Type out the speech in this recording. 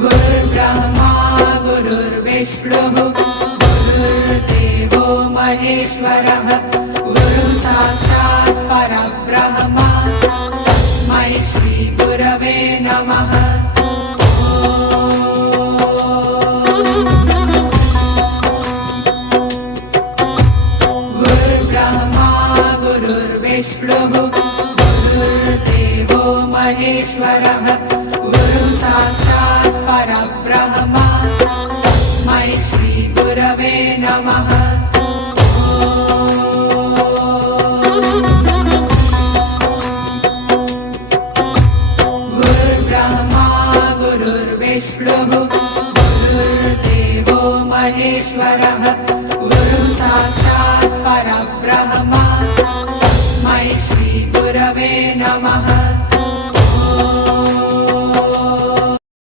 गुरुर्ब्रह्मा गुरुर्विष्णुः गुरुर्देवो महेश्वरः गुरुः साक्षात् परब्रह्म तस्मै श्री गुरवे नमः। गुरुर्ब्रह्मा गुरुर्विष्णुः गुरुर्देवो महेश्वरः गुरुः साक्षात् परब्रह्म तस्मै श्री गुरवे नमः। गुरुर्ब्रह्मा गुरुर्विष्णुः गुरुर्देवो महेश्वरः